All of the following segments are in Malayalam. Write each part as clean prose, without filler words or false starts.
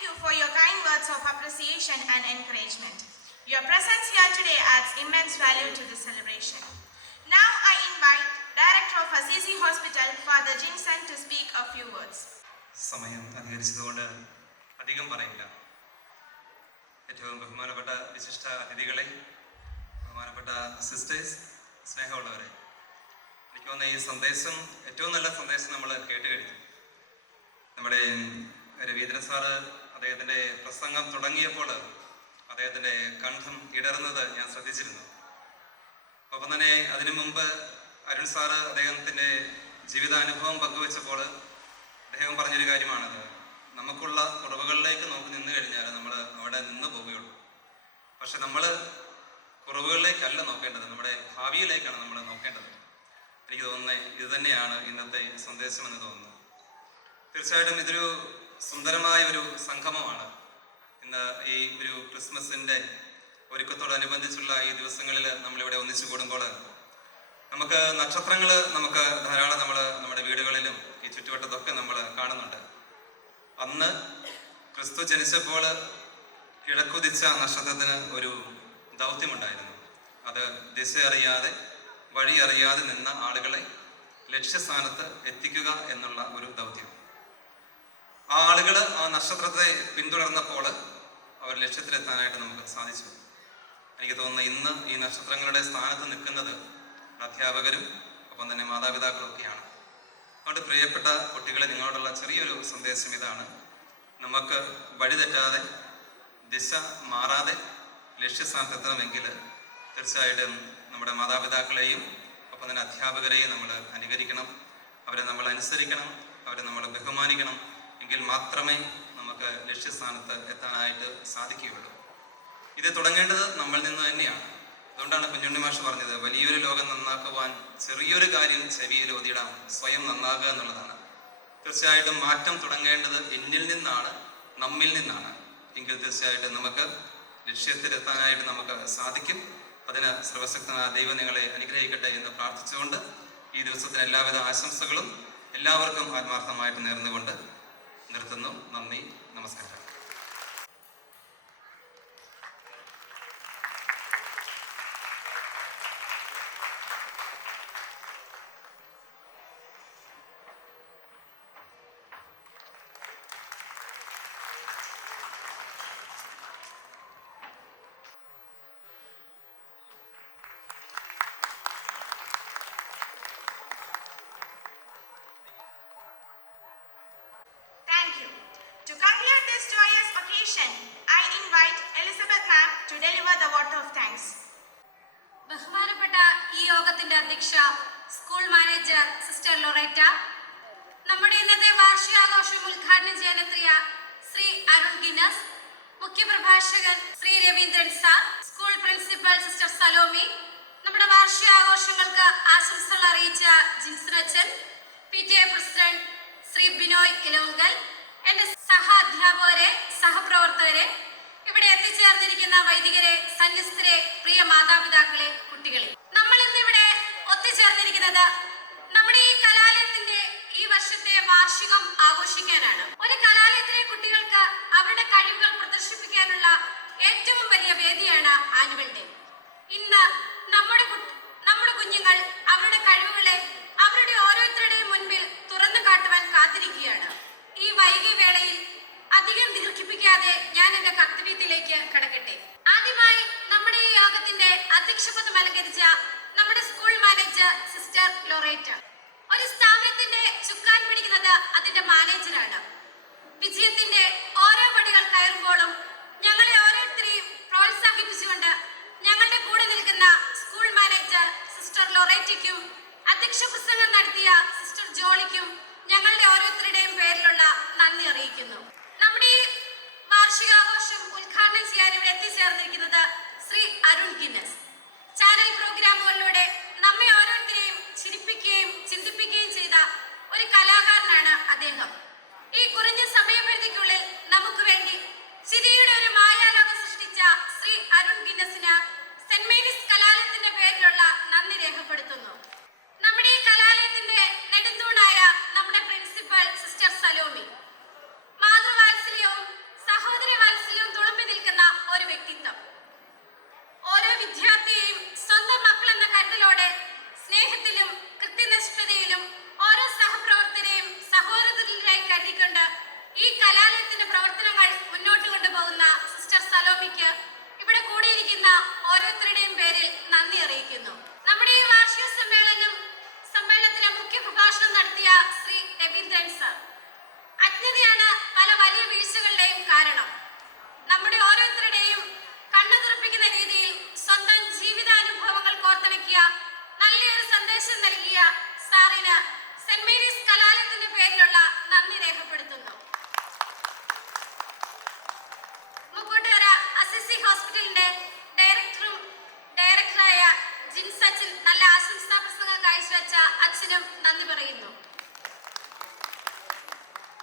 Thank you for your kind words of appreciation and encouragement. Your presence here today adds immense value to this celebration. Now I invite Director of Assisi Hospital, Father Jinsen, to speak a few words. സമയം അധികരിച്ചതുകൊണ്ട് അധികം പറയില്ല. ഏറ്റവും ബഹുമാനപ്പെട്ട വിശിഷ്ട അതിഥികളെ, ബഹുമാനപ്പെട്ട സിസ്റ്റേഴ്സ്, സ്നേഹമുള്ളവരെ, എനിക്ക് തോന്നുന്ന ഈ സന്ദേശം ഏറ്റവും നല്ല സന്ദേശം നമ്മൾ കേട്ട് കഴിഞ്ഞു. നമ്മുടെ രവീന്ദ്രൻ സാറ് അദ്ദേഹത്തിൻ്റെ പ്രസംഗം തുടങ്ങിയപ്പോൾ അദ്ദേഹത്തിൻ്റെ കണ്ഠം ഇടറുന്നത് ഞാൻ ശ്രദ്ധിച്ചിരുന്നു. ഒപ്പം തന്നെ അതിനു മുമ്പ് അരുൺ സാറ് അദ്ദേഹത്തിൻ്റെ ജീവിതാനുഭവം പങ്കുവെച്ചപ്പോൾ അദ്ദേഹം പറഞ്ഞൊരു കാര്യമാണത്, നമുക്കുള്ള കുറവുകളിലേക്ക് നമുക്ക് നിന്ന് കഴിഞ്ഞാൽ നമ്മൾ അവിടെ നിന്ന് പോവുകയുള്ളൂ. പക്ഷെ നമ്മൾ കുറവുകളിലേക്കല്ല നോക്കേണ്ടത്, നമ്മുടെ ഭാവിയിലേക്കാണ് നമ്മൾ നോക്കേണ്ടത്. എനിക്ക് തോന്നുന്നത് ഇത് തന്നെയാണ് ഇന്നത്തെ സന്ദേശം എന്ന് തോന്നുന്നു. തീർച്ചയായിട്ടും ഇതൊരു സുന്ദരമായ ഒരു സംഗമമാണ്. ഇന്ന് ഈ ഒരു ക്രിസ്മസിൻ്റെ ഒരുക്കത്തോടനുബന്ധിച്ചുള്ള ഈ ദിവസങ്ങളിൽ നമ്മളിവിടെ ഒന്നിച്ചു കൂടുമ്പോൾ നമുക്ക് നക്ഷത്രങ്ങൾ നമുക്ക് ധാരാളം നമ്മുടെ വീടുകളിലും ഈ ചുറ്റുവട്ടത്തൊക്കെ നമ്മൾ കാണുന്നുണ്ട്. അന്ന് ക്രിസ്തു ജനിച്ചപ്പോൾ കിഴക്കുദിച്ച നക്ഷത്രത്തിന് ഒരു ദൗത്യമുണ്ടായിരുന്നു. അത് ദിശ അറിയാതെ വഴി അറിയാതെ നിന്ന ആളുകളെ ലക്ഷ്യസ്ഥാനത്ത് എത്തിക്കുക എന്നുള്ള ഒരു ദൗത്യം. ആ ആളുകൾ ആ നക്ഷത്രത്തെ പിന്തുടർന്നപ്പോൾ അവർ ലക്ഷ്യത്തിലെത്താനായിട്ട് നമുക്ക് സാധിച്ചു. എനിക്ക് തോന്നുന്നു ഇന്ന് ഈ നക്ഷത്രങ്ങളുടെ സ്ഥാനത്ത് നിൽക്കുന്നത് അധ്യാപകരും ഒപ്പം തന്നെ മാതാപിതാക്കളും ഒക്കെയാണ്. അതുകൊണ്ട് പ്രിയപ്പെട്ട കുട്ടികളെ, നിങ്ങളോടുള്ള ചെറിയൊരു സന്ദേശം ഇതാണ്. നമുക്ക് വഴിതെറ്റാതെ ദിശ മാറാതെ ലക്ഷ്യസ്ഥാനത്തെത്തണമെങ്കിൽ തീർച്ചയായിട്ടും നമ്മുടെ മാതാപിതാക്കളെയും ഒപ്പം തന്നെ അധ്യാപകരെയും നമ്മൾ അനുകരിക്കണം, അവരെ നമ്മൾ അനുസരിക്കണം, അവരെ നമ്മൾ ബഹുമാനിക്കണം. എങ്കിൽ മാത്രമേ നമുക്ക് ലക്ഷ്യസ്ഥാനത്ത് എത്താനായിട്ട് സാധിക്കുകയുള്ളൂ. ഇത് തുടങ്ങേണ്ടത് നമ്മളിൽ നിന്ന് തന്നെയാണ്. അതുകൊണ്ടാണ് കുഞ്ഞുണ്ണി മാഷ് പറഞ്ഞത്, വലിയൊരു ലോകം നന്നാക്കുവാൻ ചെറിയൊരു കാര്യം ചെവിയിൽ ഓതിയിടാം, സ്വയം നന്നാകുക എന്നുള്ളതാണ്. തീർച്ചയായിട്ടും മാറ്റം തുടങ്ങേണ്ടത് എന്നിൽ നിന്നാണ്, നമ്മിൽ നിന്നാണ്. എങ്കിൽ തീർച്ചയായിട്ടും നമുക്ക് ലക്ഷ്യത്തിലെത്താനായിട്ട് നമുക്ക് സാധിക്കും. അതിന് സർവശക്തനായ ദൈവം നിങ്ങളെ അനുഗ്രഹിക്കട്ടെ എന്ന് പ്രാർത്ഥിച്ചുകൊണ്ട് ഈ ദിവസത്തിന് എല്ലാവിധ ആശംസകളും എല്ലാവർക്കും ആത്മാർത്ഥമായിട്ട് നേർന്നുകൊണ്ട് നിർത്തുന്നു. നന്ദി, നമസ്കാരം. To conclude this joyous occasion, I invite Elizabeth Ma'am to deliver the vote of thanks. ബഹുമാനപ്പെട്ട ഈ യോഗത്തിന്റെ അധ്യക്ഷ സ്കൂൾ മാനേജർ സിസ്റ്റർ ലൊറേറ്റ, നമ്മുടെ ഇന്നത്തെ വാർഷികാഘോഷം ഉദ്ഘാടനം ചെയ്യാനെത്തിയ ശ്രീ അരുൺ ഗിന്നസ്, മുഖ്യപ്രഭാഷകൻ Shri Raveendran sir, school principal sister Salomi, നമ്മുടെ വാർഷികാഘോഷങ്ങൾക്ക് ആശംസകൾ അറിയിച്ച ജിൻസനച്ചൻ, PTA പ്രസിഡന്റ് ശ്രീ ബിനോയ് ഇലവുങ്കൽ, എന്റെ സഹാധ്യാപകരെ, സഹപ്രവർത്തകരെ, ഇവിടെ എത്തിച്ചേർന്നിരിക്കുന്ന വൈദികരെ, സന്യസ്തരെ, പ്രിയ മാതാപിതാക്കളെ, കുട്ടികളെ, നമ്മൾ ഇന്നിവിടെ ഒത്തുചേർന്നിരിക്കുന്നത് നമ്മുടെ ഈ കലാലയത്തിന്റെ ഈ വർഷത്തെ വാർഷികം ആഘോഷിക്കാനാണ്. ഒരു കലാലയത്തിലെ കുട്ടികൾക്ക് അവരുടെ കഴിവുകൾ പ്രദർശിപ്പിക്കാനുള്ള ഏറ്റവും വലിയ വേദിയാണ് ആനുവൽ ഡേ. ഇന്ന് നമ്മുടെ കുഞ്ഞുങ്ങൾ അവരുടെ കഴിവുകളെ അവരുടെ ഓരോരുത്തരുടെയും മുൻപിൽ തുറന്നു കാട്ടുവാൻ കാത്തിരിക്കുകയാണ്. ഈ വൈകിയ വേളയിൽ അധികം ദീർഘിപ്പിക്കാതെ ഞാൻ എന്റെ കർത്തവ്യത്തിലേക്ക് കടക്കട്ടെ. ആദ്യമായി നമ്മുടെ ഈ യോഗത്തിന്റെ അധ്യക്ഷപദം അലങ്കരിച്ച നമ്മുടെ സ്കൂൾ മാനേജർ സിസ്റ്റർ ലൊറേറ്റ. ഒരു സ്ഥാപനത്തിന്റെ ചുക്കാൻ പിടിക്കുന്നത് അതിന്റെ മാനേജറാണ്. വിജയത്തിന്റെ ഓരോ പടികൾ കയറുമ്പോഴും ഞങ്ങളെ ഓരോരുത്തരെയും പ്രോത്സാഹിപ്പിച്ചുകൊണ്ട് ഞങ്ങളുടെ കൂടെ നിൽക്കുന്ന സ്കൂൾ മാനേജർ സിസ്റ്റർ ലൊറേറ്റയ്ക്കും അധ്യക്ഷ പ്രസംഗം നടത്തിയ സിസ്റ്റർ ജോളിക്കും ഞങ്ങളുടെ ഓരോരുത്തരുടെയും പേരിലുള്ള നന്ദി അറിയിക്കുന്നു. നമ്മുടെ ഈ വാർഷികാഘോഷം ഉദ്ഘാടനം ചെയ്യാൻ ഇവിടെ എത്തിച്ചേർന്നിരിക്കുന്നത് ശ്രീ അരുൺ ഗിന്നസ്. ചാനൽ പ്രോഗ്രാമുകളിലൂടെ നമ്മെ ഓരോരുത്തരെയും ചിരിപ്പിക്കുകയും ചിന്തിപ്പിക്കുകയും ചെയ്ത ഒരു കലാകാരനാണ് അദ്ദേഹം. ഈ കുറഞ്ഞ സമയപരിധിക്കുള്ളിൽ കലാലയത്തിന്റെ പ്രവർത്തനങ്ങൾ മുന്നോട്ട് കൊണ്ടുപോകുന്ന സിസ്റ്റർ സലോമിക്ക് ഇവിടെ കൂടിയിരിക്കുന്ന ഓരോരുത്തരുടെയും പേരിൽ നന്ദി അറിയിക്കുന്നു. നമ്മുടെ ഈ വാർഷിക സമ്മേളനത്തിന് മുഖ്യ പ്രഭാഷണം നടത്തിയ ശ്രീ രവീന്ദ്രൻ സർ. അജ്ഞതയാണ് പല വലിയ വീഴ്ചകളുടെയും കാരണം. നമ്മുടെ ഓരോരുത്തരുടെയും കണ്ണു തുറപ്പിക്കുന്ന രീതിയിൽ സ്വന്തം ജീവിതാനുഭവങ്ങൾ കോർത്തിണക്കിയ നല്ലൊരു സന്ദേശം നൽകിയ സാറിന് സെന്റ് മേരീസ് കലാലയത്തിന്റെ പേരിലുള്ള നന്ദി രേഖപ്പെടുത്തുന്നു. മുക്കോട്ടുകര അസിസി ഹോസ്പിറ്റലിന്റെ ഡയറക്ടറായ ജിൻസച്ചിൻ നല്ല ആശംസാ പ്രസംഗം കാഴ്ചവെച്ച അച്ഛനും നന്ദി പറയുന്നു.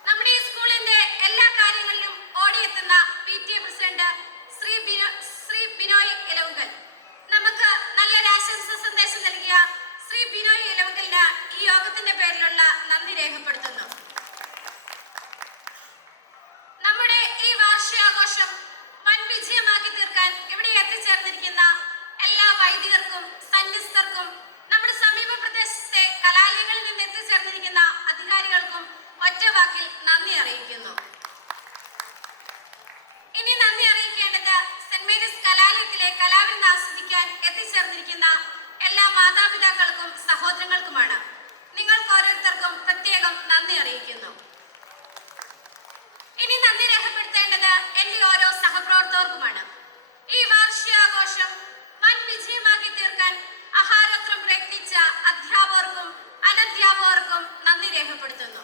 നമ്മുടെ ഈ സ്കൂളിന്റെ എല്ലാ കാര്യങ്ങളിലും ഓടിയെത്തുന്ന PTA പ്രസിഡന്റ് ശ്രീ ബിനോയ് ഇലവുങ്കൽ, നമുക്ക് നല്ലൊരു ആശംസാ സന്ദേശം നൽകിയ ശ്രീ ബിനോയ് ഇലവുങ്കലിന് ഈ യോഗത്തിന്റെ പേരിലുള്ള നന്ദി രേഖപ്പെടുത്തുന്നു. നമ്മുടെ ഈ വാർഷികാഘോഷം വൻ വിജയമാക്കി തീർക്കാൻ ഇവിടെ എത്തിച്ചേർന്നിരിക്കുന്ന എല്ലാ വൈദികർക്കും സന്യസ്തർക്കും നമ്മുടെ സമീപ പ്രദേശത്തെ കലാലയങ്ങളിൽ നിന്ന് എത്തിച്ചേർന്നിരിക്കുന്ന അധികാരികൾക്കും ഒറ്റവാക്കിൽ നന്ദി അറിയിക്കുന്നു. ഇനി നന്ദി അറിയിക്കേണ്ടത് സെന്റ് മേരീസ് കലാലയത്തിലെ കലാവിരുന്ന് ആസ്വദിക്കാൻ എത്തിച്ചേർന്നിരിക്കുന്ന എല്ലാ മാതാപിതാക്കൾക്കും സഹോദരങ്ങൾക്കുമാണ്. നിങ്ങൾക്ക് ഓരോരുത്തർക്കും പ്രത്യേകം നന്ദി അറിയിക്കുന്നു. ഇനി നന്ദി രേഖപ്പെടുത്തേണ്ടത് എന്റെ ഓരോ സഹപ്രവർത്തകർക്കുമാണ്. ഈ വാർഷികാഘോഷം വൻ വിജയമാക്കി തീർക്കാൻ അഹാരത്രം പ്രയത്നിച്ച അധ്യാപകർക്കും അനധ്യാപകർക്കും നന്ദി രേഖപ്പെടുത്തുന്നു.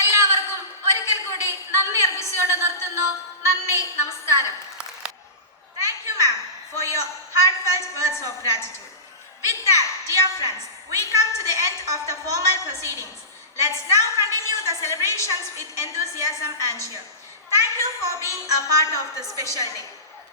എല്ലാവർക്കും ഒരിക്കൽ കൂടി നന്ദി അർപ്പിച്ചുകൊണ്ട് നിർത്തുന്നു. നന്ദി, നമസ്കാരം. Thank you, ma'am, for your heartfelt words of gratitude. With that, dear friends, we come to the end of the formal proceedings. Let's now continue the celebrations with enthusiasm and cheer. Thank you for being a part of this special day.